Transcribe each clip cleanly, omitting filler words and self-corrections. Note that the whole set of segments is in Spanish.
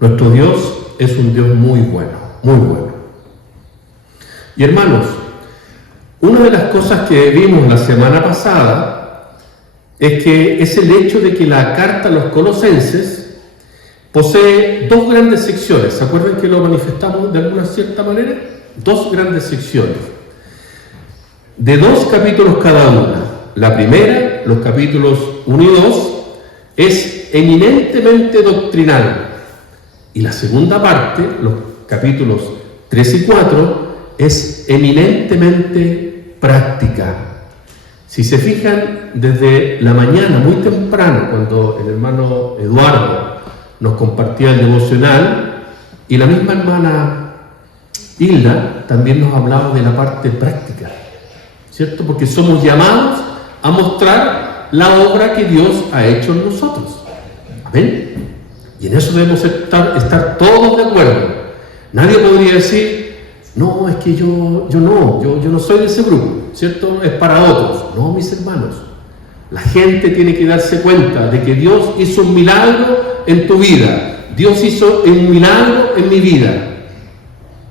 Nuestro Dios es un Dios muy bueno, muy bueno. Y hermanos, una de las cosas que vimos la semana pasada es el hecho de que la carta a los Colosenses posee dos grandes secciones. ¿Se acuerdan que lo manifestamos de alguna cierta manera? Dos grandes secciones, de 2 capítulos cada una. La primera, los capítulos 1 y 2, es eminentemente doctrinal. Y la segunda parte, los capítulos 3 y 4, es eminentemente práctica. Si se fijan, desde la mañana, muy temprano, cuando el hermano Eduardo nos compartía el devocional, y la misma hermana Hilda también nos hablaba de la parte práctica, ¿cierto? Porque somos llamados a mostrar la obra que Dios ha hecho en nosotros. ¿Amén? Y en eso debemos estar todos de acuerdo. Nadie podría decir, no, es que yo no soy de ese grupo, ¿cierto? Es para otros. No, mis hermanos. La gente tiene que darse cuenta de que Dios hizo un milagro en tu vida. Dios hizo un milagro en mi vida.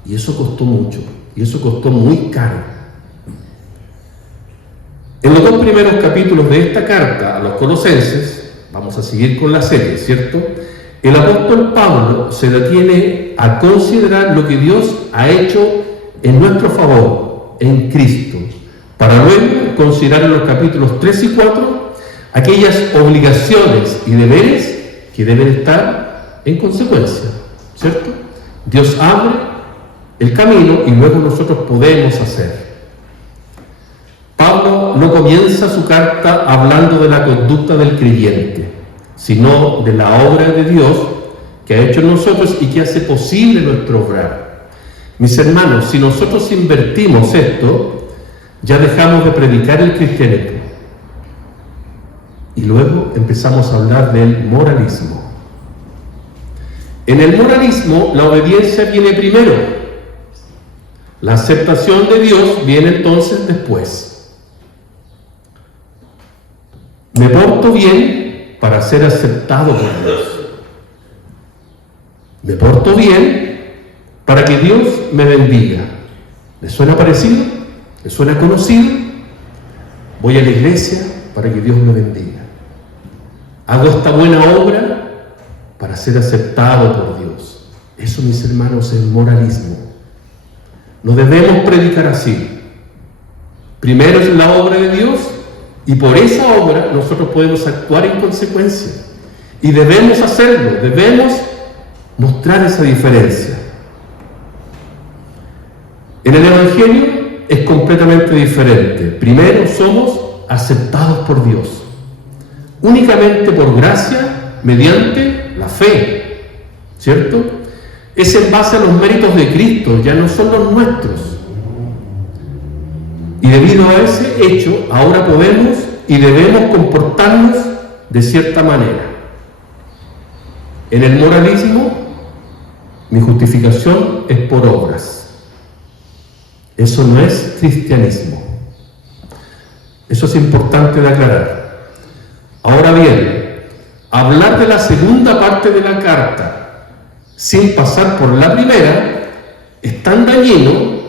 Y eso costó mucho. Y eso costó muy caro. En los 2 primeros capítulos de esta carta a los Colosenses, vamos a seguir con la serie, ¿cierto? El apóstol Pablo se detiene a considerar lo que Dios ha hecho en nuestro favor, en Cristo, para luego considerar en los capítulos 3 y 4 aquellas obligaciones y deberes que deben estar en consecuencia, ¿cierto? Dios abre el camino y luego nosotros podemos hacer. Pablo no comienza su carta hablando de la conducta del creyente, sino de la obra de Dios que ha hecho en nosotros y que hace posible nuestro obrar. Mis hermanos, si nosotros invertimos esto, ya dejamos de predicar el cristianismo. Y luego empezamos a hablar del moralismo. En el moralismo, la obediencia viene primero. La aceptación de Dios viene entonces después. Me porto bien para ser aceptado por Dios. Me porto bien para que Dios me bendiga. ¿Le suena parecido? ¿Le suena conocido? Voy a la iglesia para que Dios me bendiga. Hago esta buena obra para ser aceptado por Dios. Eso, mis hermanos, es moralismo. No debemos predicar así. Primero es la obra de Dios y por esa obra nosotros podemos actuar en consecuencia. Y debemos hacerlo, debemos mostrar esa diferencia. En el Evangelio es completamente diferente. Primero somos aceptados por Dios, únicamente por gracia, mediante la fe, ¿cierto? Es en base a los méritos de Cristo, ya no son los nuestros. Y debido a ese hecho, ahora podemos y debemos comportarnos de cierta manera. En el moralismo, mi justificación es por obras. Eso no es cristianismo. Eso es importante de aclarar. Ahora bien, hablar de la segunda parte de la carta sin pasar por la primera es tan dañino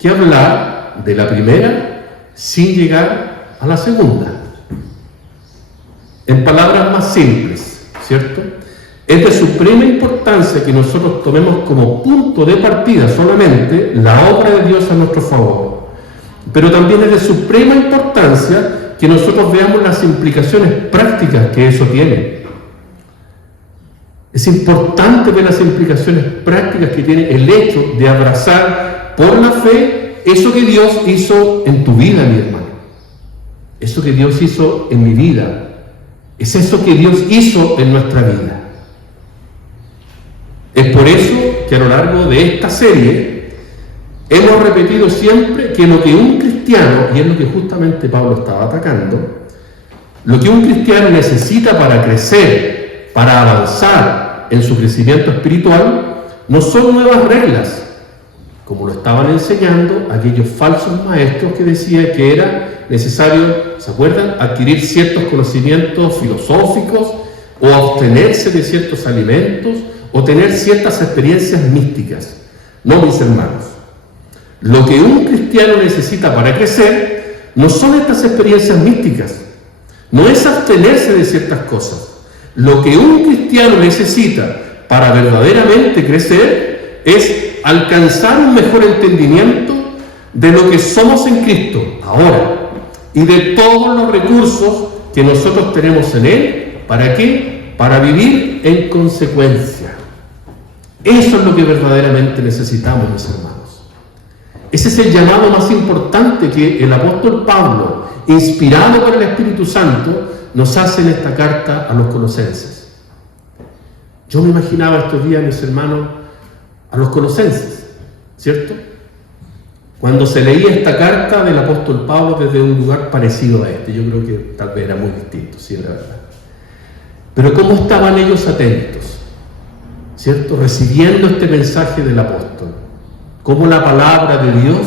que hablar de la primera sin llegar a la segunda. En palabras más simples, ¿cierto? Es de suprema importancia que nosotros tomemos como punto de partida solamente la obra de Dios a nuestro favor. Pero también es de suprema importancia que nosotros veamos las implicaciones prácticas que eso tiene. Es importante ver las implicaciones prácticas que tiene el hecho de abrazar por la fe eso que Dios hizo en tu vida, mi hermano. Eso que Dios hizo en mi vida. Es eso que Dios hizo en nuestra vida. Es por eso que a lo largo de esta serie hemos repetido siempre que lo que un cristiano, y es lo que justamente Pablo estaba atacando, lo que un cristiano necesita para crecer, para avanzar en su crecimiento espiritual, no son nuevas reglas, como lo estaban enseñando aquellos falsos maestros que decían que era necesario, ¿se acuerdan?, adquirir ciertos conocimientos filosóficos o abstenerse de ciertos alimentos o tener ciertas experiencias místicas. No, mis hermanos. Lo que un cristiano necesita para crecer no son estas experiencias místicas, no es abstenerse de ciertas cosas. Lo que un cristiano necesita para verdaderamente crecer es alcanzar un mejor entendimiento de lo que somos en Cristo ahora y de todos los recursos que nosotros tenemos en Él. ¿Para qué? Para vivir en consecuencia. Eso es lo que verdaderamente necesitamos, mis hermanos. Ese es el llamado más importante que el apóstol Pablo, inspirado por el Espíritu Santo, nos hace en esta carta a los colosenses. Yo me imaginaba estos días, mis hermanos, a los colosenses, ¿cierto? Cuando se leía esta carta del apóstol Pablo desde un lugar parecido a este, yo creo que tal vez era muy distinto, sí, la verdad. Pero cómo estaban ellos atentos, ¿cierto? Recibiendo este mensaje del apóstol, cómo la palabra de Dios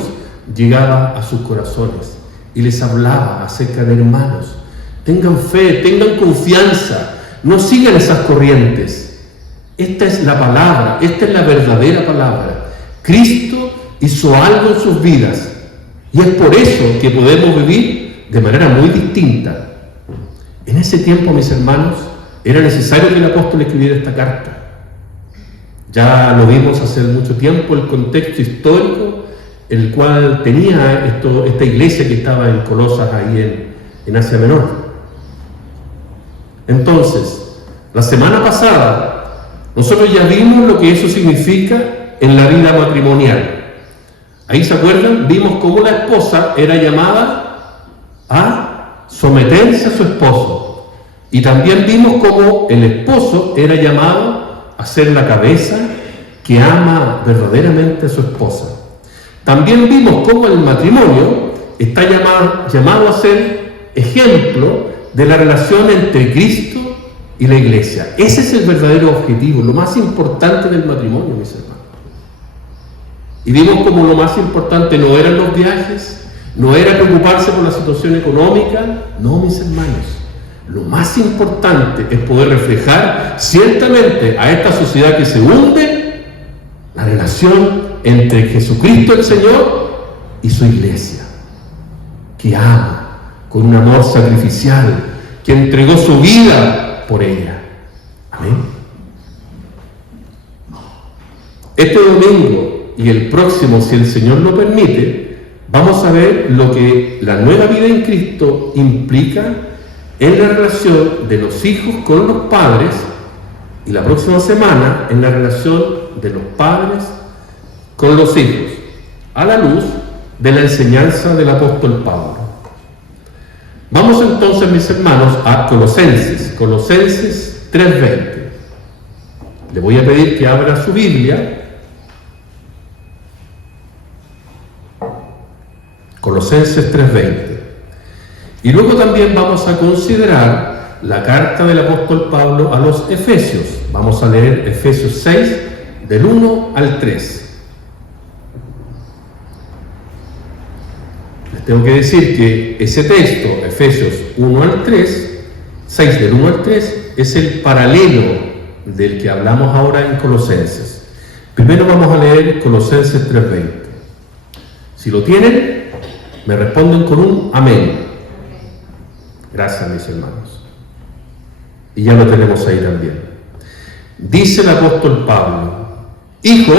llegaba a sus corazones y les hablaba acerca de hermanos. Tengan fe, tengan confianza, no sigan esas corrientes. Esta es la palabra, esta es la verdadera palabra. Cristo hizo algo en sus vidas y es por eso que podemos vivir de manera muy distinta. En ese tiempo, mis hermanos, era necesario que el apóstol escribiera esta carta. Ya lo vimos hace mucho tiempo, el contexto histórico el cual tenía esta iglesia que estaba en Colosas, ahí en Asia Menor. Entonces, la semana pasada, nosotros ya vimos lo que eso significa en la vida matrimonial. Ahí, ¿se acuerdan? Vimos cómo la esposa era llamada a someterse a su esposo. Y también vimos cómo el esposo era llamado a ser la cabeza que ama verdaderamente a su esposa. También vimos cómo el matrimonio está llamado a ser ejemplo de la relación entre Cristo y la iglesia. Ese es el verdadero objetivo, lo más importante del matrimonio, mis hermanos. Y vimos como lo más importante no eran los viajes, no era preocuparse por la situación económica. No, mis hermanos, lo más importante es poder reflejar ciertamente a esta sociedad que se hunde la relación entre Jesucristo el Señor y su iglesia, que ama con un amor sacrificial, que entregó su vida por ella. Amén. Este domingo y el próximo, si el Señor lo permite, vamos a ver lo que la nueva vida en Cristo implica en la relación de los hijos con los padres, y la próxima semana en la relación de los padres con los hijos, a la luz de la enseñanza del apóstol Pablo. Vamos entonces, mis hermanos, a Colosenses 3:20. Le voy a pedir que abra su Biblia. Colosenses 3:20. Y luego también vamos a considerar la carta del apóstol Pablo a los Efesios. Vamos a leer Efesios 6, del 1 al 3. Les tengo que decir que ese texto, Efesios 1 al 3, 6 del 1 al 3, es el paralelo del que hablamos ahora en Colosenses. Primero vamos a leer Colosenses 3:20. Si lo tienen, me responden con un amén. Gracias, mis hermanos. Y ya lo tenemos ahí también. Dice el apóstol Pablo: hijos,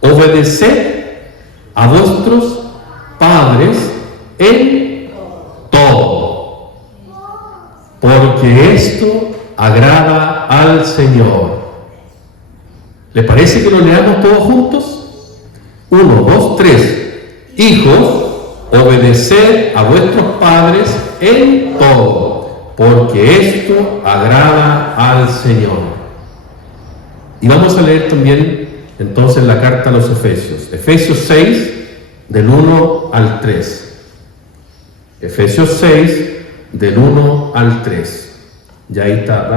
obedeced a vuestros padres en todo, porque esto agrada al Señor. ¿Le parece que lo leamos todos juntos? 1, 2, 3. Hijos, obedeced a vuestros padres en todo, porque esto agrada al Señor. Y vamos a leer también entonces la carta a los Efesios. Efesios 6, del 1 al 3. Efesios 6, del 1 al 3. Ya ahí está,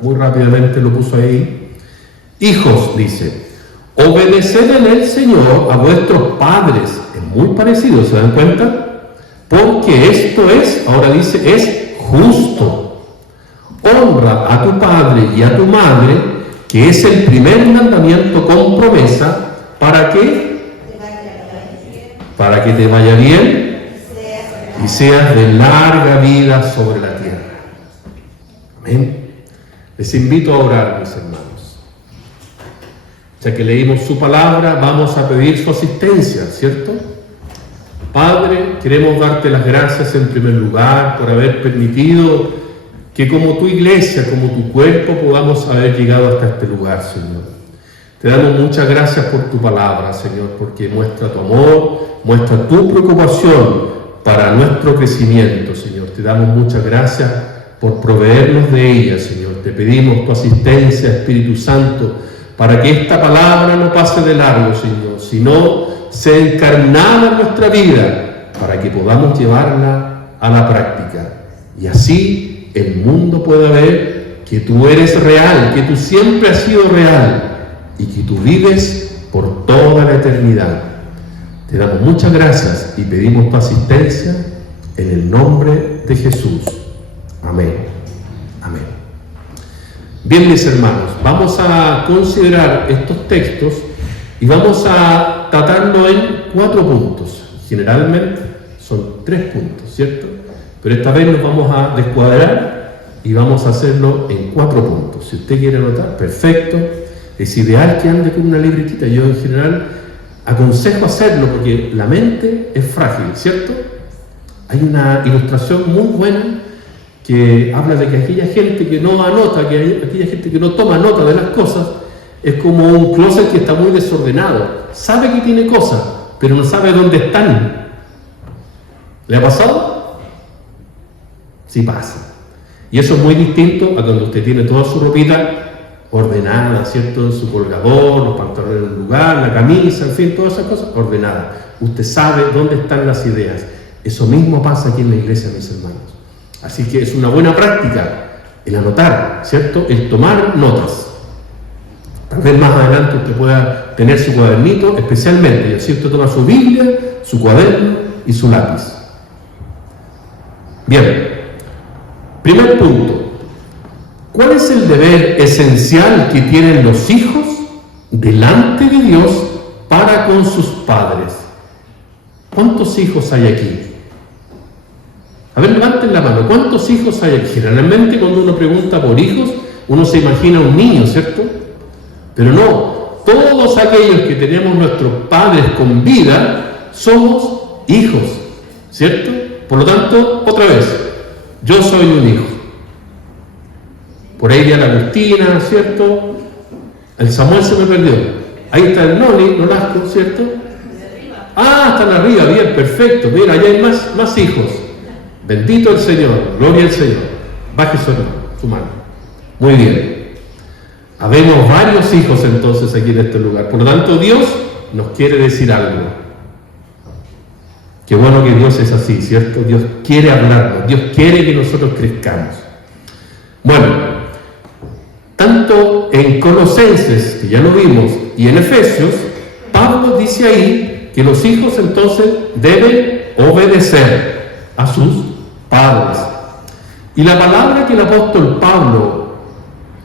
muy rápidamente lo puso ahí. Hijos, dice, obedeced en el Señor a vuestros padres. Es muy parecido, ¿se dan cuenta? Porque esto es, ahora dice, es justo. Honra a tu padre y a tu madre, que es el primer mandamiento con promesa. ¿Para qué? Para que te vaya bien y seas de larga vida sobre la tierra. Amén. Les invito a orar, mis hermanos. Ya que leímos su palabra, vamos a pedir su asistencia, ¿cierto? Padre, queremos darte las gracias en primer lugar por haber permitido que como tu iglesia, como tu cuerpo, podamos haber llegado hasta este lugar, Señor. Te damos muchas gracias por tu palabra, Señor, porque muestra tu amor, muestra tu preocupación para nuestro crecimiento, Señor. Te damos muchas gracias por proveernos de ella, Señor. Te pedimos tu asistencia, Espíritu Santo, para que esta palabra no pase de largo, Señor, sino sea encarnada en nuestra vida, para que podamos llevarla a la práctica. Y así el mundo pueda ver que tú eres real, que tú siempre has sido real y que tú vives por toda la eternidad. Te damos muchas gracias y pedimos tu asistencia en el nombre de Jesús. Amén. Amén. Bien, mis hermanos, vamos a considerar estos textos y vamos a tratarlo en 4 puntos. Generalmente son 3 puntos, ¿cierto? Pero esta vez nos vamos a descuadrar y vamos a hacerlo en 4 puntos. Si usted quiere anotar, perfecto. Es ideal que ande con una libretita. Yo en general aconsejo hacerlo porque la mente es frágil, ¿cierto? Hay una ilustración muy buena que habla de que aquella gente que no anota, que aquella gente que no toma nota de las cosas, es como un closet que está muy desordenado. Sabe que tiene cosas, pero no sabe dónde están. ¿Le ha pasado? Sí pasa. Y eso es muy distinto a cuando usted tiene toda su ropita ordenada, ¿cierto? Su colgador, los pantalones en un lugar, la camisa, en fin, todas esas cosas ordenadas. Usted sabe dónde están las ideas. Eso mismo pasa aquí en la iglesia, mis hermanos. Así que es una buena práctica el anotar, ¿cierto? El tomar notas. Tal vez más adelante usted pueda tener su cuadernito, especialmente, y así usted toma su Biblia, su cuaderno y su lápiz. Bien, primer punto. ¿Cuál es el deber esencial que tienen los hijos delante de Dios para con sus padres? ¿Cuántos hijos hay aquí? A ver, levanten la mano. ¿Cuántos hijos hay aquí? Generalmente cuando uno pregunta por hijos, uno se imagina un niño, ¿cierto? Pero no, todos aquellos que tenemos nuestros padres con vida, somos hijos, ¿cierto? Por lo tanto, otra vez, yo soy un hijo. Por ahí viene la Agustina, ¿cierto? El Samuel se me perdió. Ahí está el Noli, Nolasco, ¿cierto? Ah, están arriba, bien, perfecto. Mira, allá hay más hijos. Bendito el Señor, gloria al Señor. Baje su mano. Muy bien. Habemos varios hijos entonces aquí en este lugar. Por lo tanto, Dios nos quiere decir algo. Qué bueno que Dios es así, ¿cierto? Dios quiere hablarnos. Dios quiere que nosotros crezcamos. Bueno, tanto en Colosenses, que ya lo vimos, y en Efesios, Pablo dice ahí que los hijos entonces deben obedecer a sus padres. Y la palabra que el apóstol Pablo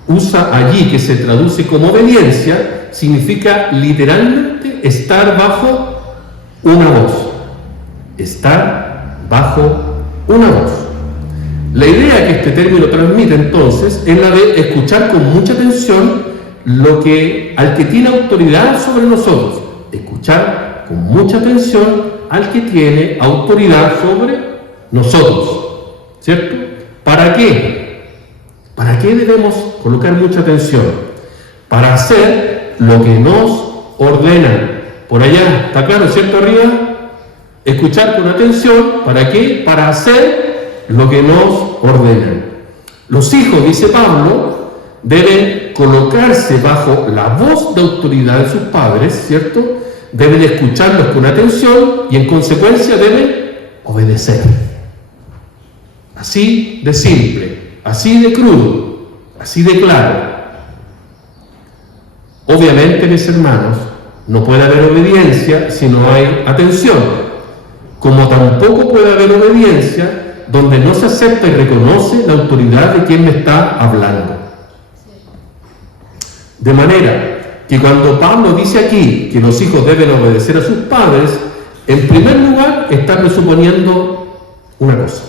usa allí, que se traduce como obediencia, significa literalmente estar bajo una voz. Estar bajo una voz. La idea que este término transmite entonces es la de escuchar con mucha atención al que tiene autoridad sobre nosotros. Escuchar con mucha atención al que tiene autoridad sobre nosotros. ¿Cierto? ¿Para qué? ¿Para qué debemos colocar mucha atención? Para hacer lo que nos ordenan. Por allá, ¿está claro, cierto, arriba? Escuchar con atención, ¿para qué? Para hacer lo que nos ordenan. Los hijos, dice Pablo, deben colocarse bajo la voz de autoridad de sus padres, ¿cierto? Deben escucharlos con atención y en consecuencia deben obedecer. Así de simple, así de crudo, así de claro. Obviamente, mis hermanos, no puede haber obediencia si no hay atención, como tampoco puede haber obediencia donde no se acepta y reconoce la autoridad de quien me está hablando. De manera que cuando Pablo dice aquí que los hijos deben obedecer a sus padres, en primer lugar está presuponiendo una cosa.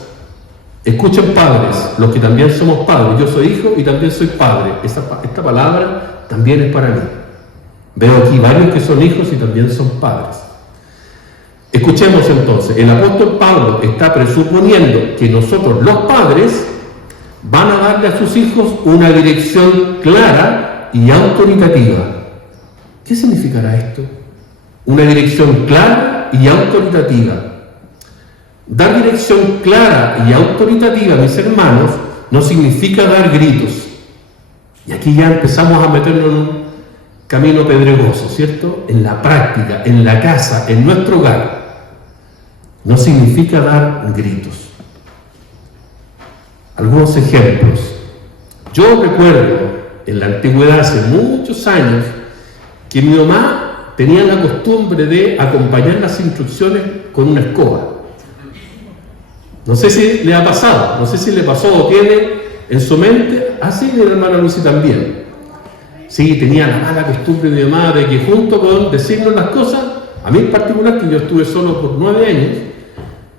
Escuchen, padres, los que también somos padres. Yo soy hijo y también soy padre. Esta palabra también es para mí. Veo aquí varios que son hijos y también son padres. Escuchemos entonces, el apóstol Pablo está presuponiendo que nosotros los padres van a darle a sus hijos una dirección clara y autoritativa. ¿Qué significará esto? Una dirección clara y autoritativa. Dar dirección clara y autoritativa, mis hermanos, no significa dar gritos. Y aquí ya empezamos a meternos en un camino pedregoso, ¿cierto? En la práctica, en la casa, en nuestro hogar. No significa dar gritos. Algunos ejemplos. Yo recuerdo en la antigüedad, hace muchos años, que mi mamá tenía la costumbre de acompañar las instrucciones con una escoba. No sé si le ha pasado, no sé si le pasó o tiene en su mente. Sí, mi hermana Lucy también. Sí, tenía la mala costumbre de mi mamá de que junto con decirnos las cosas, a mí en particular, que yo estuve solo por 9 años,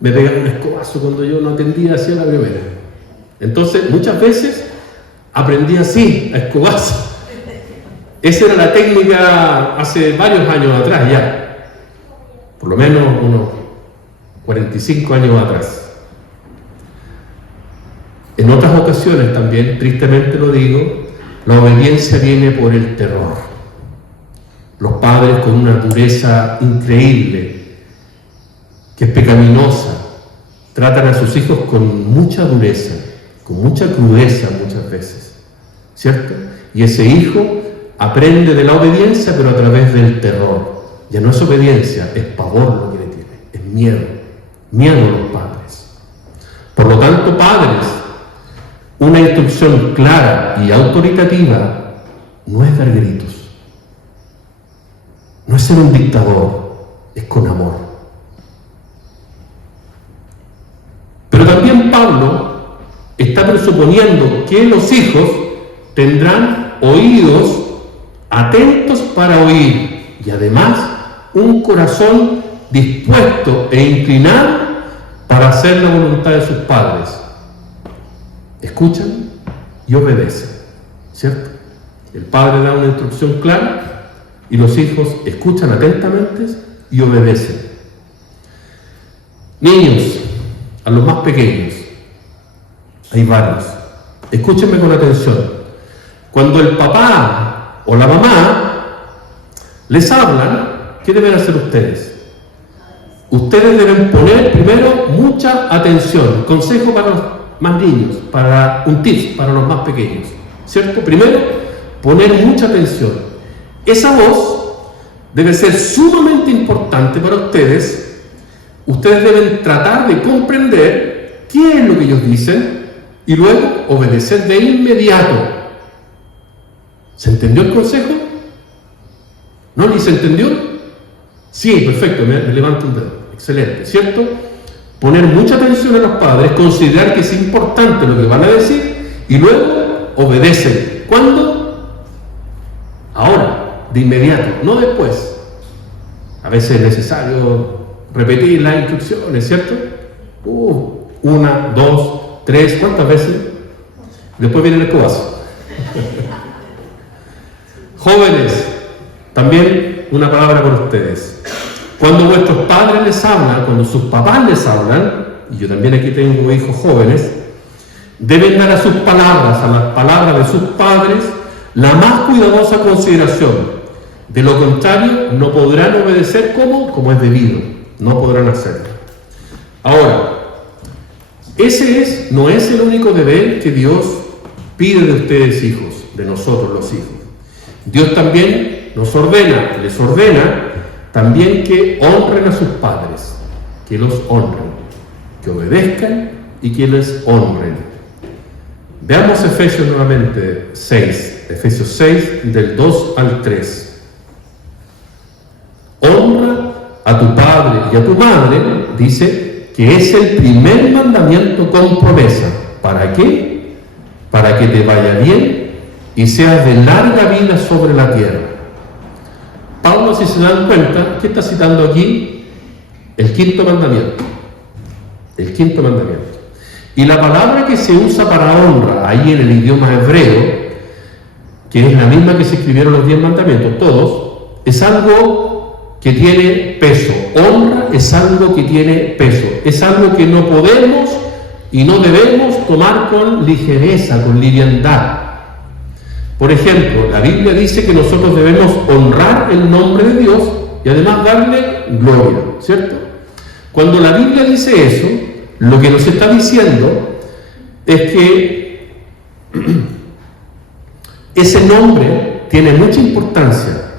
me pegaron un escobazo cuando yo no atendía hacia la primera. Entonces, muchas veces aprendí así, a escobazo. Esa era la técnica hace varios años atrás ya. Por lo menos unos 45 años atrás. En otras ocasiones también, tristemente lo digo, la obediencia viene por el terror. Los padres con una dureza increíble, que es pecaminosa, tratan a sus hijos con mucha dureza, con mucha crudeza muchas veces, ¿cierto? Y ese hijo aprende de la obediencia, pero a través del terror. Ya no es obediencia, es pavor lo que le tiene, es miedo, miedo a los padres. Por lo tanto, padres, una instrucción clara y autoritativa no es dar gritos, no es ser un dictador, es con amor. Pero también Pablo está presuponiendo que los hijos tendrán oídos atentos para oír y además un corazón dispuesto e inclinado para hacer la voluntad de sus padres. Escuchan y obedecen, ¿cierto? El padre da una instrucción clara y los hijos escuchan atentamente y obedecen. Niños, a los más pequeños, hay varios. Escúchenme con atención. Cuando el papá o la mamá les hablan, ¿qué deben hacer ustedes? Ustedes deben poner primero mucha atención. Consejo para los más niños, para un tip para los más pequeños, ¿cierto? Primero, poner mucha atención. Esa voz debe ser sumamente importante para ustedes. Ustedes deben tratar de comprender qué es lo que ellos dicen y luego obedecer de inmediato. ¿Se entendió el consejo? ¿No? ¿Ni se entendió? Sí, perfecto, me levanto un dedo. Excelente, ¿cierto? Poner mucha atención a los padres, considerar que es importante lo que van a decir y luego obedecen. ¿Cuándo? Ahora, de inmediato, no después. A veces es necesario repetir las instrucciones, ¿cierto? 1, 2, 3, ¿cuántas veces? Después viene el escobazo. Jóvenes, también una palabra para ustedes. Cuando vuestros padres les hablan, cuando sus papás les hablan, y yo también aquí tengo hijos jóvenes, deben dar a sus palabras, a las palabras de sus padres, la más cuidadosa consideración. De lo contrario, no podrán obedecer como es debido. No podrán hacerlo. Ahora, ese no es el único deber que Dios pide de ustedes, hijos, de nosotros los hijos. Dios también nos ordena, les ordena también que honren a sus padres, que los honren, que obedezcan y que les honren. Veamos Efesios nuevamente 6, Efesios 6 del 2 al 3. Honra a tu padre y a tu madre, dice, que es el primer mandamiento con promesa. ¿Para qué? Para que te vaya bien y seas de larga vida sobre la tierra. Pablo, si se dan cuenta, ¿qué está citando aquí? El quinto mandamiento. El quinto mandamiento. Y la palabra que se usa para honra ahí en el idioma hebreo, que es la misma que se escribieron los 10 mandamientos, todos, es algo que tiene peso. Honra es algo que tiene peso. Es algo que no podemos y no debemos tomar con ligereza, con liviandad. Por ejemplo, la Biblia dice que nosotros debemos honrar el nombre de Dios y además darle gloria, ¿cierto? Cuando la Biblia dice eso, lo que nos está diciendo es que ese nombre tiene mucha importancia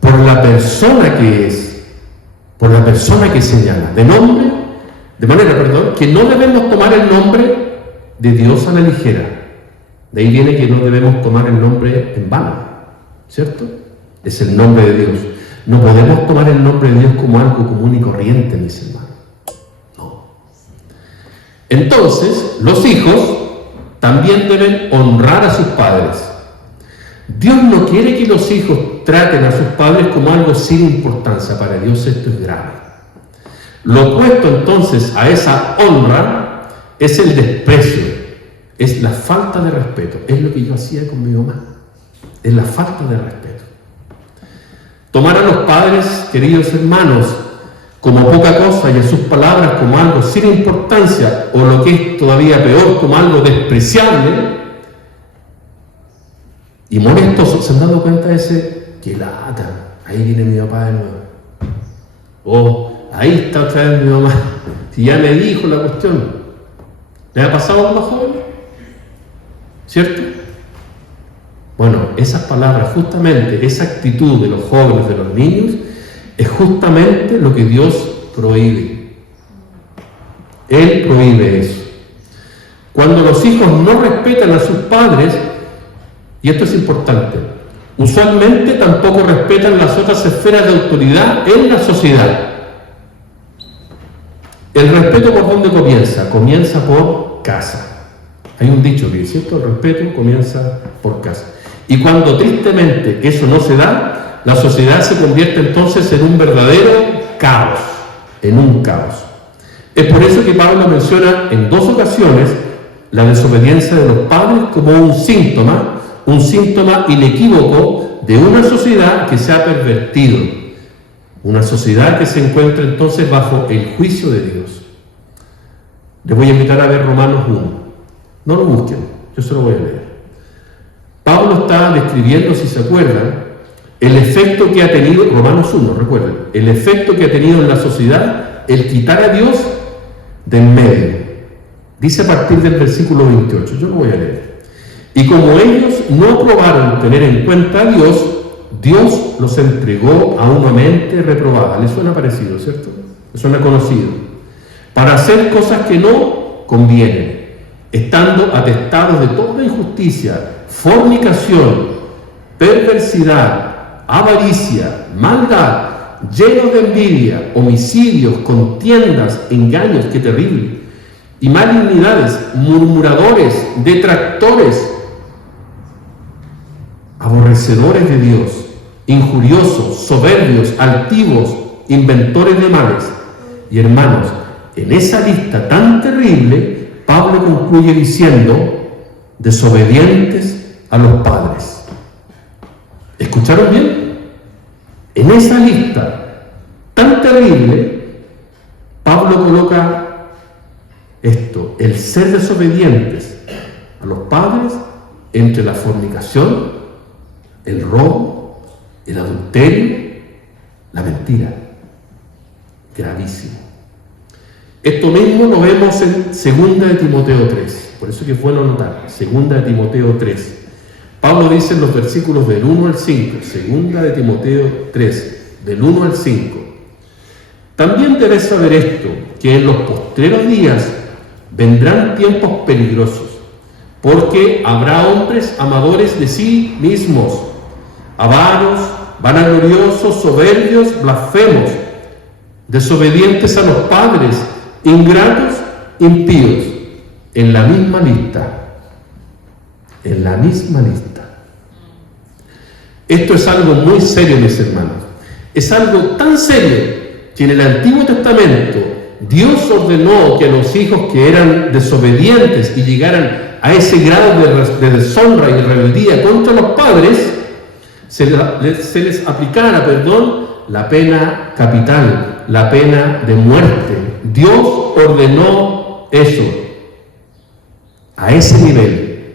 por la persona que es, por la persona que señala, de manera que no debemos tomar el nombre de Dios a la ligera. De ahí viene que no debemos tomar el nombre en vano, ¿cierto? Es el nombre de Dios. No podemos tomar el nombre de Dios como algo común y corriente, mis hermanos. No. Entonces, los hijos también deben honrar a sus padres. Dios no quiere que los hijos traten a sus padres como algo sin importancia. Para Dios esto es grave. Lo opuesto entonces a esa honra es el desprecio. Es la falta de respeto. Es lo que yo hacía con mi mamá. Es la falta de respeto. Tomar a los padres, queridos hermanos, como poca cosa y a sus palabras como algo sin importancia, o lo que es todavía peor, como algo despreciable y molestoso. ¿Se han dado cuenta de ese? ¡Qué lata! Ahí viene mi papá de nuevo. Oh, ahí está otra vez mi mamá. Si ya me dijo la cuestión. ¿Le ha pasado a los jóvenes? ¿Cierto? Bueno, esas palabras, justamente esa actitud de los jóvenes, de los niños, es justamente lo que Dios prohíbe. Él prohíbe eso. Cuando los hijos no respetan a sus padres, y esto es importante, usualmente tampoco respetan las otras esferas de autoridad en la sociedad. El respeto, ¿por dónde comienza? Comienza por casa. Hay un dicho que dice, ¿cierto? El respeto comienza por casa. Y cuando tristemente eso no se da, la sociedad se convierte entonces en un verdadero caos, en un caos. Es por eso que Pablo menciona en 2 ocasiones la desobediencia de los padres como un síntoma inequívoco de una sociedad que se ha pervertido, una sociedad que se encuentra entonces bajo el juicio de Dios. Les voy a invitar a ver Romanos 1. No lo busquen, yo se lo voy a leer. Pablo está describiendo, si se acuerdan, el efecto que ha tenido, Romanos 1, recuerden, el efecto que ha tenido en la sociedad el quitar a Dios de en medio. Dice a partir del versículo 28, yo lo voy a leer. Y como ellos no aprobaron tener en cuenta a Dios, Dios los entregó a una mente reprobada. ¿Les suena parecido, cierto? ¿Les suena conocido? Para hacer cosas que no convienen, estando atestados de toda injusticia, fornicación, perversidad, avaricia, maldad, llenos de envidia, homicidios, contiendas, engaños, qué terrible, y malignidades, murmuradores, detractores, aborrecedores de Dios, injuriosos, soberbios, altivos, inventores de males. Y hermanos, en esa lista tan terrible, Pablo concluye diciendo, desobedientes a los padres. ¿Escucharon bien? En esa lista tan terrible, Pablo coloca esto, el ser desobedientes a los padres entre la fornicación, el robo, el adulterio, la mentira. Gravísimo. Esto mismo lo vemos en 2 de Timoteo 3. Por eso que es bueno anotar, 2 de Timoteo 3. Pablo dice en los versículos del 1 al 5, 2 de Timoteo 3, del 1 al 5. También debes saber esto, que en los postreros días vendrán tiempos peligrosos, porque habrá hombres amadores de sí mismos, avaros, vanagloriosos, soberbios, blasfemos, desobedientes a los padres, ingratos, impíos, en la misma lista, Esto es algo muy serio, mis hermanos. Es algo tan serio que en el Antiguo Testamento Dios ordenó que a los hijos que eran desobedientes y llegaran a ese grado de deshonra y de rebeldía contra los padres, se les aplicara, la pena capital, la pena de muerte. Dios ordenó eso a ese nivel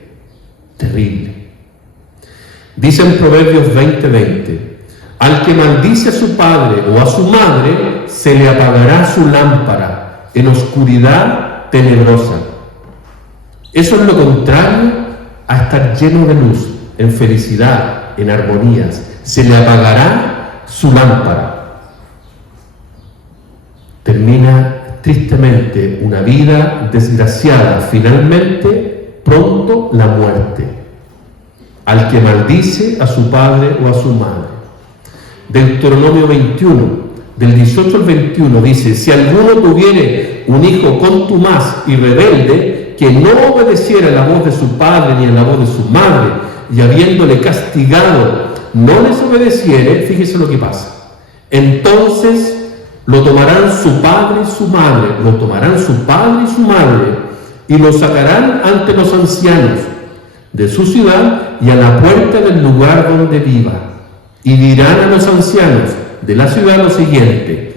terrible. Dice en Proverbios 20:20, al que maldice a su padre o a su madre, se le apagará su lámpara en oscuridad tenebrosa. Eso es lo contrario a estar lleno de luz, en felicidad, en armonías. Se le apagará su lámpara. Termina tristemente una vida desgraciada, finalmente, pronto la muerte. Al que maldice a su padre o a su madre. Deuteronomio 21, del 18 al 21, dice: si alguno tuviere un hijo contumaz y rebelde, que no obedeciera a la voz de su padre ni a la voz de su madre, y habiéndole castigado, no les obedeciere, fíjese lo que pasa. Entonces lo tomarán su padre y su madre, y lo sacarán ante los ancianos de su ciudad y a la puerta del lugar donde viva. Y dirán a los ancianos de la ciudad lo siguiente: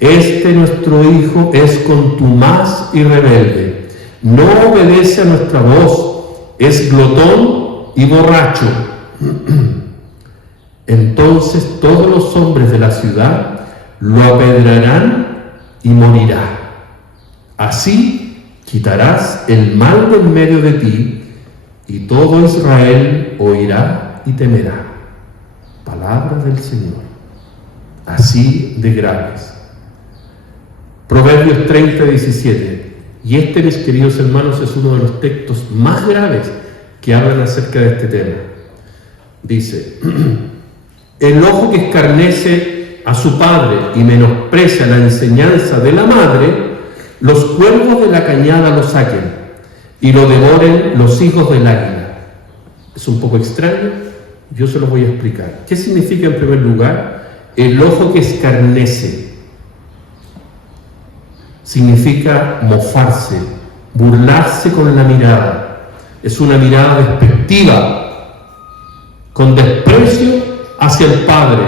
este nuestro hijo es contumaz y rebelde, no obedece a nuestra voz, es glotón y borracho. Entonces todos los hombres de la ciudad lo apedrearán y morirá. Así quitarás el mal de en medio de ti, y todo Israel oirá y temerá. Palabra del Señor. Así de graves. Proverbios 30:17. Y este, mis queridos hermanos, es uno de los textos más graves que hablan acerca de este tema. Dice: el ojo que escarnece a su padre y menosprecia la enseñanza de la madre, los cuervos de la cañada lo saquen y lo devoren los hijos del águila. Es un poco extraño. Yo se lo voy a explicar. ¿Qué significa en primer lugar el ojo que escarnece? Significa mofarse, burlarse con la mirada. Es una mirada despectiva, con desprecio hacia el Padre.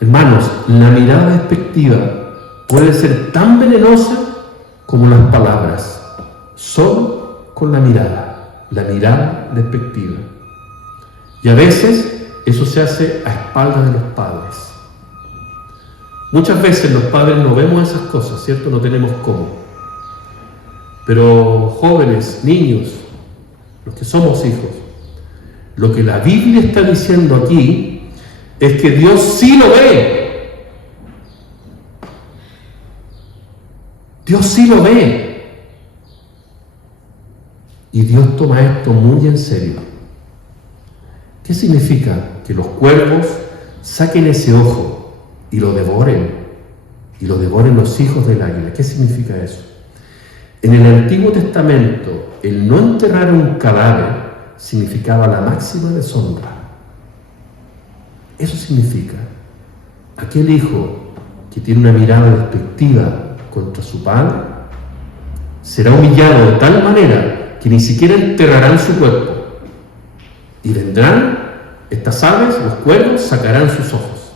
Hermanos, la mirada despectiva puede ser tan venenosa como las palabras, solo con la mirada despectiva. Y a veces eso se hace a espaldas de los padres. Muchas veces los padres no vemos esas cosas, ¿cierto? No tenemos cómo. Pero jóvenes, niños, los que somos hijos, lo que la Biblia está diciendo aquí es que Dios sí lo ve. Dios sí lo ve. Y Dios toma esto muy en serio. ¿Qué significa? Que los cuervos saquen ese ojo y lo devoren los hijos del águila. ¿Qué significa eso? En el Antiguo Testamento, el no enterrar un cadáver significaba la máxima deshonra. Eso significa, aquel hijo que tiene una mirada despectiva contra su padre será humillado de tal manera que ni siquiera enterrarán su cuerpo. Y vendrán estas aves, los cuervos, sacarán sus ojos.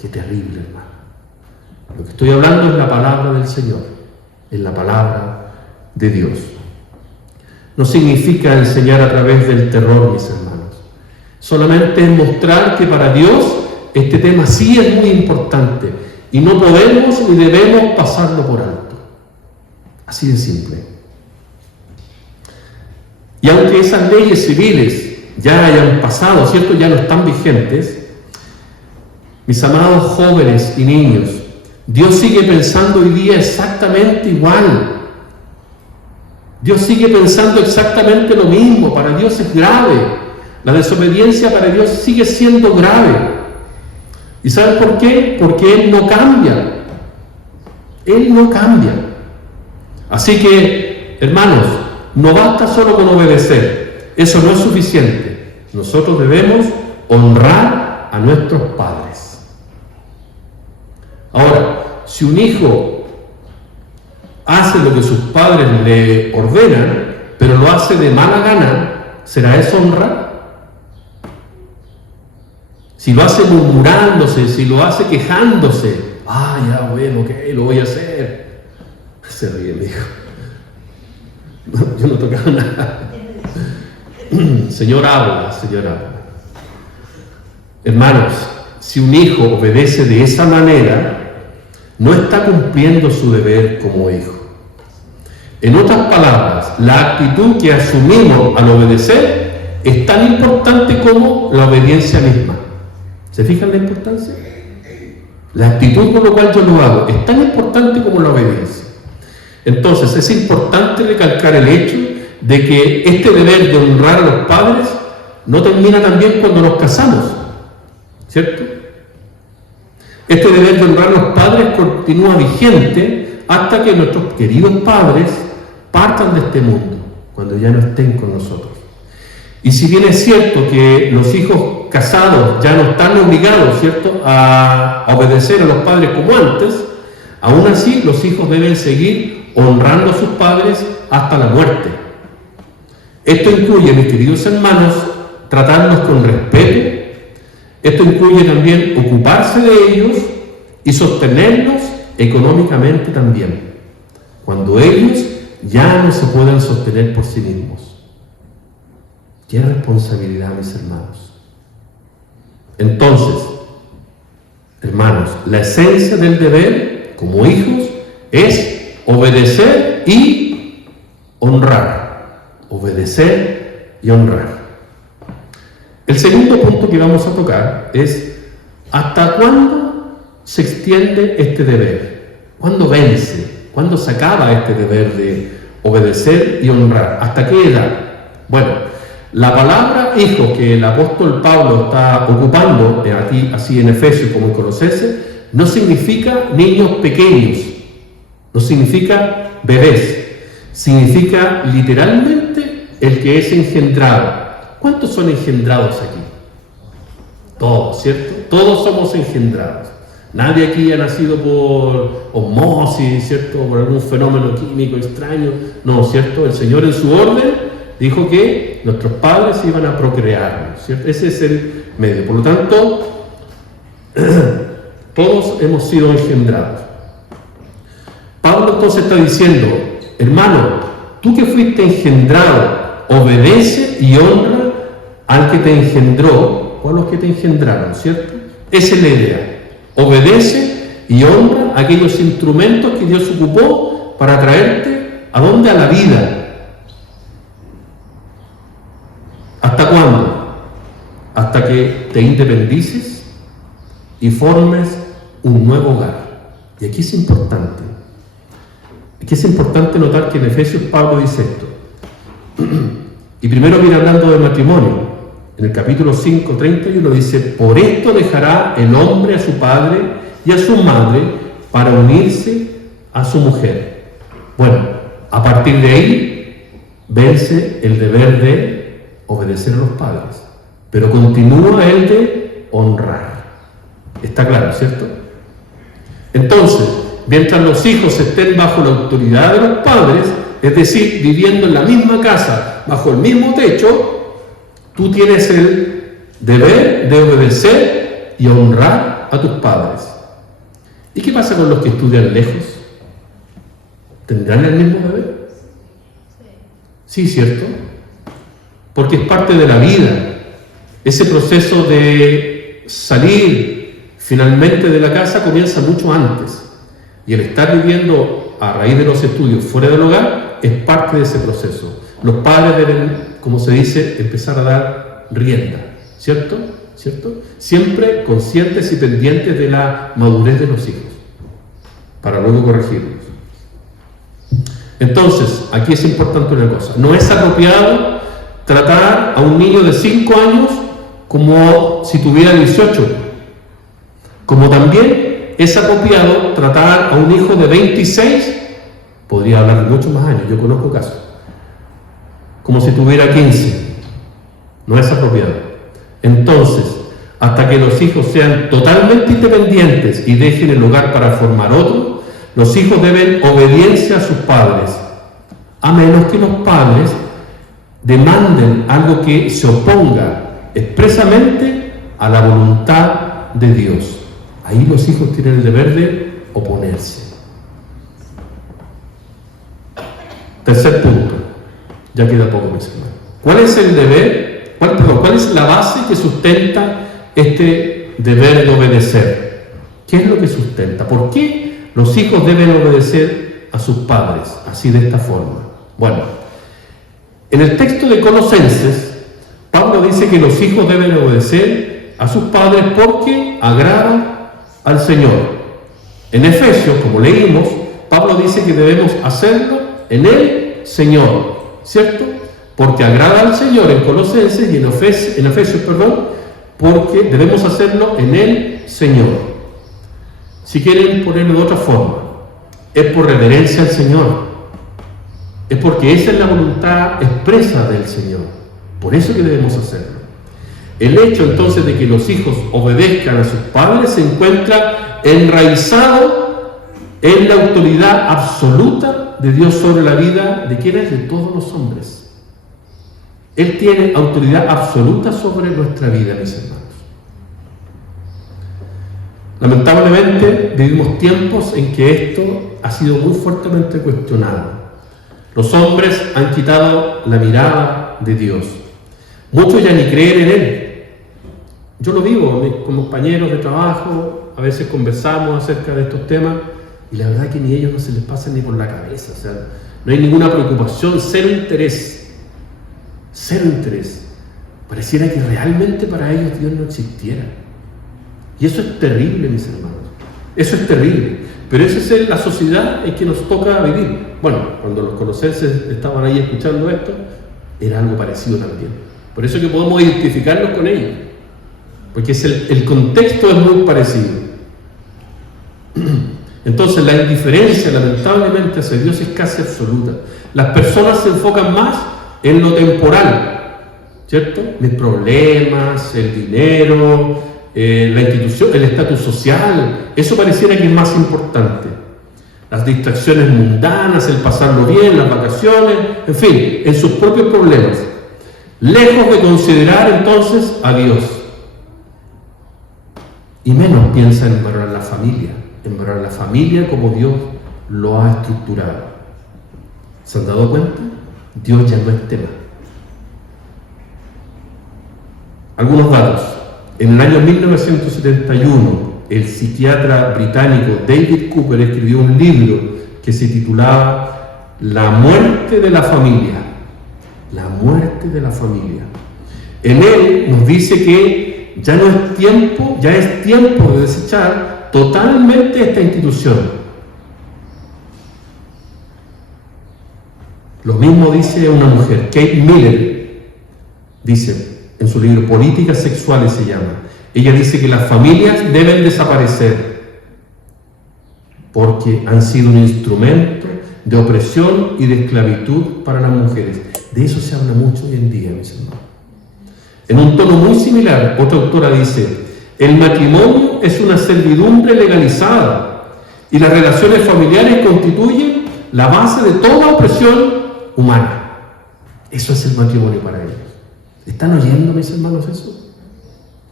Qué terrible, hermano. Lo que estoy hablando es la palabra del Señor, es la palabra de Dios. No significa enseñar a través del terror, mis hermanos. Solamente es mostrar que para Dios este tema sí es muy importante y no podemos ni debemos pasarlo por alto. Así de simple. Y aunque esas leyes civiles ya hayan pasado, ¿cierto? Ya no están vigentes, mis amados jóvenes y niños, Dios sigue pensando hoy día exactamente igual. Dios sigue pensando exactamente lo mismo. Para Dios es grave. La desobediencia para Dios sigue siendo grave. ¿Y saben por qué? Porque Él no cambia. Él no cambia. Así que, hermanos, no basta solo con obedecer. Eso no es suficiente. nosotros debemos honrar a nuestros padres. Ahora, si un hijo hace lo que sus padres le ordenan, pero lo hace de mala gana, ¿será eso honra? Si lo hace murmurándose, si lo hace quejándose, ya bueno, ok, lo voy a hacer. Se ríe mi hijo. Yo no tocaba nada. Señor habla, Señor habla. Hermanos, si un hijo obedece de esa manera, no está cumpliendo su deber como hijo. En otras palabras, la actitud que asumimos al obedecer es tan importante como la obediencia misma. ¿Se fijan la importancia? La actitud con la cual yo lo hago es tan importante como la obediencia. Entonces, es importante recalcar el hecho de que este deber de honrar a los padres no termina también cuando nos casamos, ¿cierto? Este deber de honrar a los padres continúa vigente hasta que nuestros queridos padres partan de este mundo, cuando ya no estén con nosotros. Y si bien es cierto que los hijos casados ya no están obligados, ¿cierto?, a obedecer a los padres como antes, aún así los hijos deben seguir honrando a sus padres hasta la muerte. Esto incluye, mis queridos hermanos, tratarlos con respeto. Esto incluye también ocuparse de ellos y sostenerlos económicamente también, cuando ellos ya no se pueden sostener por sí mismos. ¡Qué responsabilidad, mis hermanos! Entonces, hermanos, la esencia del deber como hijos es obedecer y honrar. Obedecer y honrar. El segundo punto que vamos a tocar es ¿hasta cuándo se extiende este deber? ¿Cuándo vence? ¿Cuándo se acaba este deber de obedecer y honrar? ¿Hasta qué edad? Bueno, la palabra hijo que el apóstol Pablo está ocupando aquí, así en Efesios como en Colosenses, no significa niños pequeños, no significa bebés, significa literalmente el que es engendrado. ¿Cuántos son engendrados aquí? Todos, ¿cierto? Todos somos engendrados. Nadie aquí ha nacido por osmosis, ¿cierto? Por algún fenómeno químico extraño. No, ¿cierto? El Señor en su orden dijo que nuestros padres iban a procrear, ¿cierto? Ese es el medio. Por lo tanto, todos hemos sido engendrados. Pablo entonces está diciendo, hermano, tú que fuiste engendrado, obedece y honra al que te engendró o a los que te engendraron, ¿cierto? Esa es la idea. Obedece y honra aquellos instrumentos que Dios ocupó para traerte ¿a dónde? A la vida. ¿Hasta cuándo? Hasta que te independices y formes un nuevo hogar. Y aquí es importante. Aquí es importante notar que en Efesios Pablo dice esto. Y primero viene hablando de matrimonio. En el capítulo 5, 31 dice, por esto dejará el hombre a su padre y a su madre para unirse a su mujer. Bueno, a partir de ahí vence el deber de obedecer a los padres, pero continúa el de honrar. Está claro, ¿cierto? Entonces, mientras los hijos estén bajo la autoridad de los padres, es decir, viviendo en la misma casa, bajo el mismo techo, tú tienes el deber de obedecer y honrar a tus padres. ¿Y qué pasa con los que estudian lejos? ¿Tendrán el mismo deber? Sí, ¿cierto? Porque es parte de la vida. Ese proceso de salir finalmente de la casa comienza mucho antes. Y el estar viviendo a raíz de los estudios fuera del hogar es parte de ese proceso. Los padres deben, como se dice, empezar a dar rienda, ¿cierto? ¿Cierto? Siempre conscientes y pendientes de la madurez de los hijos, para luego corregirlos. Entonces, aquí es importante una cosa. No es apropiado tratar a un niño de 5 años como si tuviera 18. Como también es apropiado tratar a un hijo de 26, podría hablar de muchos más años, yo conozco casos, como si tuviera 15. No es apropiado. Entonces, hasta que los hijos sean totalmente independientes y dejen el hogar para formar otro, los hijos deben obediencia a sus padres, a menos que los padres demanden algo que se oponga expresamente a la voluntad de Dios. Ahí los hijos tienen el deber de oponerse. Tercer punto, ya queda poco, mis hermanos. ¿Cuál es el deber? ¿Cuál es la base que sustenta este deber de obedecer? ¿Qué es lo que sustenta? ¿Por qué los hijos deben obedecer a sus padres así de esta forma? Bueno, en el texto de Colosenses, Pablo dice que los hijos deben obedecer a sus padres porque agradan al Señor. En Efesios, como leímos, Pablo dice que debemos hacerlo en el Señor, ¿cierto? Porque agrada al Señor en Colosenses y en Efesios, porque debemos hacerlo en el Señor. Si quieren ponerlo de otra forma, es por reverencia al Señor. Es porque esa es la voluntad expresa del Señor. Por eso que debemos hacerlo. El hecho entonces de que los hijos obedezcan a sus padres se encuentra enraizado en la autoridad absoluta de Dios sobre la vida de quienes, de todos los hombres. Él tiene autoridad absoluta sobre nuestra vida, mis hermanos. Lamentablemente vivimos tiempos en que esto ha sido muy fuertemente cuestionado. Los hombres han quitado la mirada de Dios. Muchos ya ni creen en Él. Yo lo digo con compañeros de trabajo, a veces conversamos acerca de estos temas y la verdad que ni ellos no se les pasa ni por la cabeza. O sea, no hay ninguna preocupación, cero interés. Cero interés. Pareciera que realmente para ellos Dios no existiera. Y eso es terrible, mis hermanos. Eso es terrible. Pero esa es la sociedad en que nos toca vivir. Bueno, cuando los colosenses estaban ahí escuchando esto, era algo parecido también. Por eso que podemos identificarnos con ellos. Porque el contexto es muy parecido. Entonces la indiferencia, lamentablemente, hacia Dios es casi absoluta. Las personas se enfocan más en lo temporal, ¿cierto? Los problemas, el dinero, la institución, el estatus social, eso pareciera que es más importante. Las distracciones mundanas, el pasarlo bien, las vacaciones, en fin, en sus propios problemas. Lejos de considerar entonces a Dios. Y menos piensa en valorar la familia como Dios lo ha estructurado. ¿Se han dado cuenta? Dios ya no es tema. Algunos datos. En el año 1971, el psiquiatra británico David Cooper escribió un libro que se titulaba La muerte de la familia. La muerte de la familia. En él nos dice que ya es tiempo de desechar totalmente esta institución. Lo mismo dice una mujer, Kate Miller, dice en su libro Políticas Sexuales se llama. Ella dice que las familias deben desaparecer porque han sido un instrumento de opresión y de esclavitud para las mujeres. De eso se habla mucho hoy en día, mis hermanos. En un tono muy similar, otra autora dice, el matrimonio es una servidumbre legalizada y las relaciones familiares constituyen la base de toda opresión humana. Eso es el matrimonio para ellos. ¿Están oyendo, mis hermanos, eso?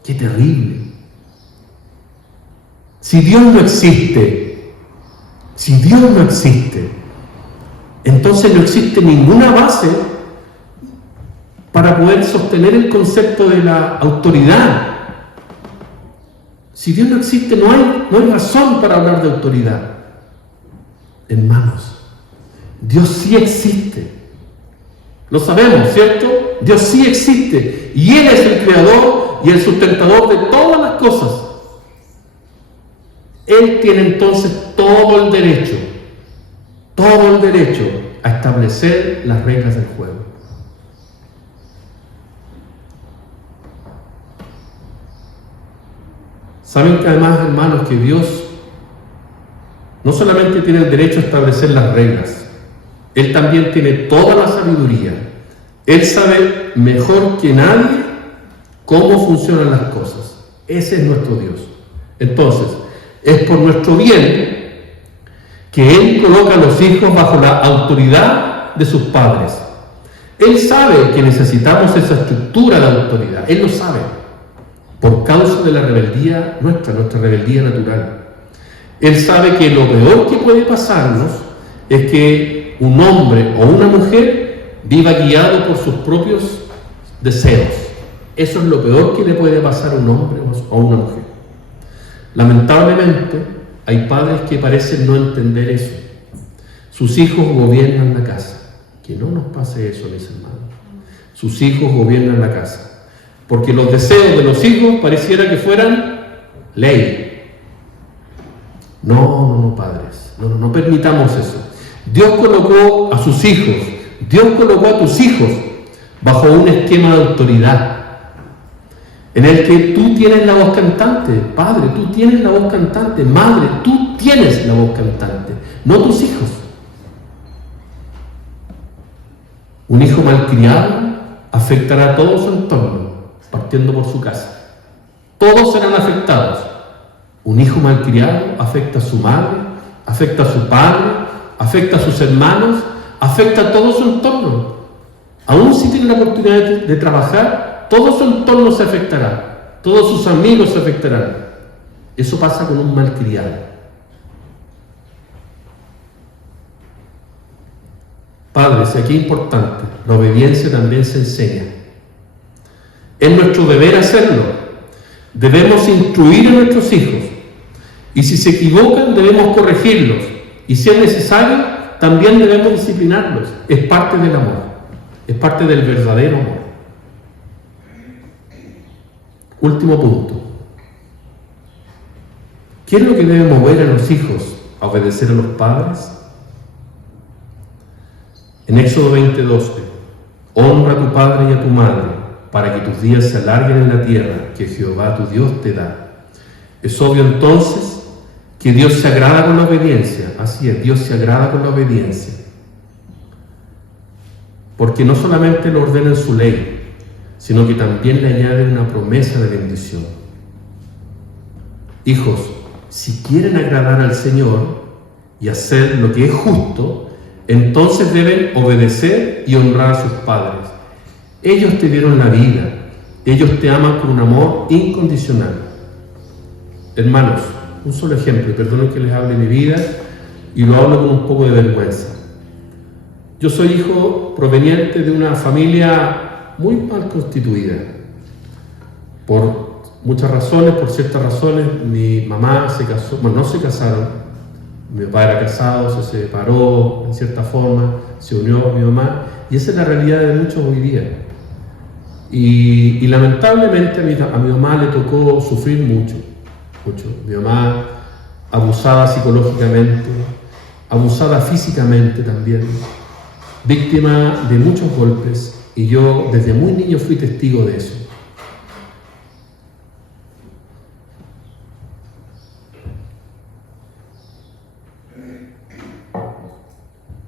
¡Qué terrible! Si Dios no existe, entonces no existe ninguna base para poder sostener el concepto de la autoridad. Si Dios no existe, no hay razón para hablar de autoridad. Hermanos, Dios sí existe. Lo sabemos, ¿cierto? Dios sí existe. Y Él es el creador y el sustentador de todas las cosas. Él tiene entonces todo el derecho a establecer las reglas del juego. Saben que además, hermanos, que Dios no solamente tiene el derecho a establecer las reglas, Él también tiene toda la sabiduría. Él sabe mejor que nadie cómo funcionan las cosas. Ese es nuestro Dios. Entonces, es por nuestro bien que Él coloca a los hijos bajo la autoridad de sus padres. Él sabe que necesitamos esa estructura de autoridad. Él lo sabe. Por causa de la rebeldía nuestra rebeldía natural. Él sabe que lo peor que puede pasarnos es que un hombre o una mujer viva guiado por sus propios deseos. Eso es lo peor que le puede pasar a un hombre o a una mujer. Lamentablemente, hay padres que parecen no entender eso. Sus hijos gobiernan la casa. Que no nos pase eso, mis hermanos. Sus hijos gobiernan la casa. Porque los deseos de los hijos pareciera que fueran ley. No, padres. No permitamos eso. Dios colocó a sus hijos, Dios colocó a tus hijos bajo un esquema de autoridad en el que tú tienes la voz cantante. Padre, tú tienes la voz cantante. Madre, tú tienes la voz cantante, no tus hijos. Un hijo malcriado afectará a todo su entorno, partiendo por su casa. Todos serán afectados. Un hijo malcriado afecta a su madre, afecta a su padre, afecta a sus hermanos, afecta a todo su entorno. Aún si tiene la oportunidad de trabajar, todo su entorno se afectará, todos sus amigos se afectarán. Eso pasa con un malcriado. Padres, y aquí es importante, la obediencia también se enseña. Es nuestro deber hacerlo. Debemos instruir a nuestros hijos. Y si se equivocan, debemos corregirlos. Y si es necesario, también debemos disciplinarlos. Es parte del amor. Es parte del verdadero amor. Último punto. ¿Qué es lo que debe mover a los hijos a obedecer a los padres? En Éxodo 20:12, honra a tu padre y a tu madre, para que tus días se alarguen en la tierra que Jehová tu Dios te da. Es obvio entonces que Dios se agrada con la obediencia. Así es, Dios se agrada con la obediencia. Porque no solamente lo ordena en su ley, sino que también le añade una promesa de bendición. Hijos, si quieren agradar al Señor y hacer lo que es justo, entonces deben obedecer y honrar a sus padres. Ellos te dieron la vida, ellos te aman con un amor incondicional. Hermanos, un solo ejemplo, y perdonen que les hable de mi vida, y lo hablo con un poco de vergüenza. Yo soy hijo proveniente de una familia muy mal constituida. Por muchas razones, por ciertas razones, mi mamá se casó, bueno, no se casaron. Mi papá era casado, se separó en cierta forma, se unió a mi mamá, y esa es la realidad de muchos hoy día. Y lamentablemente a mi mamá le tocó sufrir mucho. Mi mamá abusada psicológicamente, abusada físicamente también, víctima de muchos golpes, y yo desde muy niño fui testigo de eso.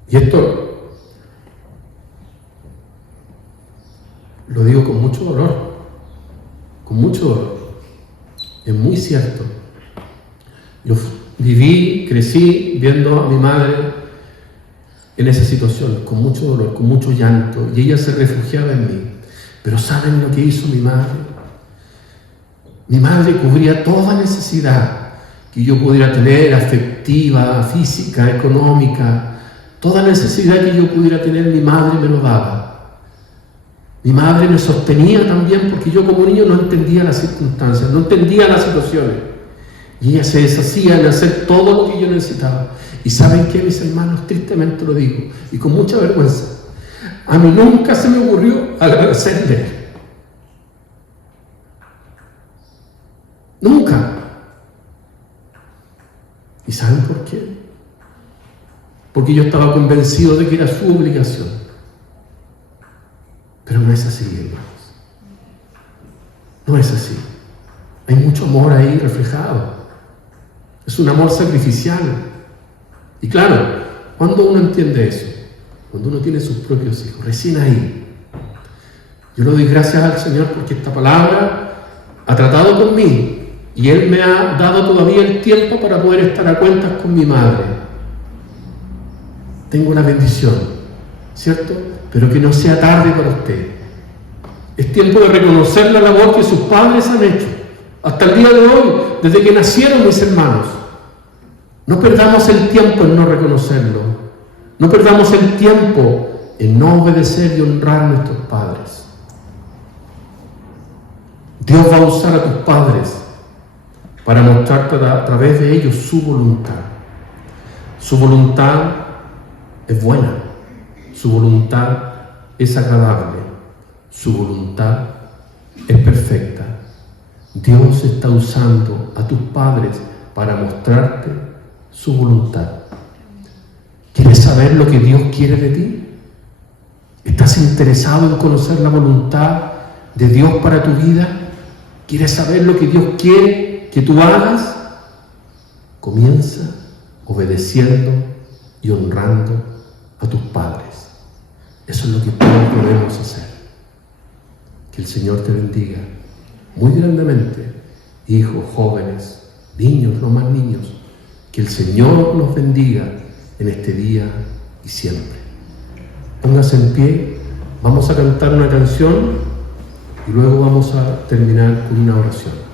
Y esto lo digo con mucho dolor, es muy cierto. Yo crecí viendo a mi madre en esa situación, con mucho dolor, con mucho llanto, y ella se refugiaba en mí. Pero ¿saben lo que hizo mi madre? Mi madre cubría toda necesidad que yo pudiera tener, afectiva, física, económica. Toda necesidad que yo pudiera tener, mi madre me lo daba. Mi madre me sostenía también, porque yo como niño no entendía las circunstancias, no entendía las situaciones. Y ella se deshacía en hacer todo lo que yo necesitaba. Y ¿saben qué, mis hermanos? Tristemente lo digo, y con mucha vergüenza. A mí nunca se me ocurrió agradecerle. Nunca. ¿Y saben por qué? Porque yo estaba convencido de que era su obligación. Pero no es así, hermanos. No es así. Hay mucho amor ahí reflejado. Es un amor sacrificial. Y claro, cuando uno entiende eso, cuando uno tiene sus propios hijos, recién ahí, Yo le doy gracias al Señor porque esta palabra ha tratado conmigo y Él me ha dado todavía el tiempo para poder estar a cuentas con mi madre. Tengo una bendición, ¿cierto? Pero que no sea tarde para usted. Es tiempo de reconocer la labor que sus padres han hecho hasta el día de hoy, desde que nacieron mis hermanos. No perdamos el tiempo en no reconocerlo. No perdamos el tiempo en no obedecer y honrar a nuestros padres. Dios va a usar a tus padres para mostrarte a través de ellos su voluntad. Su voluntad es buena, su voluntad es agradable, su voluntad es perfecta. Dios está usando a tus padres para mostrarte su voluntad. ¿Quieres saber lo que Dios quiere de ti? ¿Estás interesado en conocer la voluntad de Dios para tu vida? ¿Quieres saber lo que Dios quiere que tú hagas? Comienza obedeciendo y honrando a tus padres. Eso es lo que todos debemos hacer. Que el Señor te bendiga muy grandemente, hijos, jóvenes, niños, no más niños. Que el Señor nos bendiga en este día y siempre. Póngase en pie, vamos a cantar una canción y luego vamos a terminar con una oración.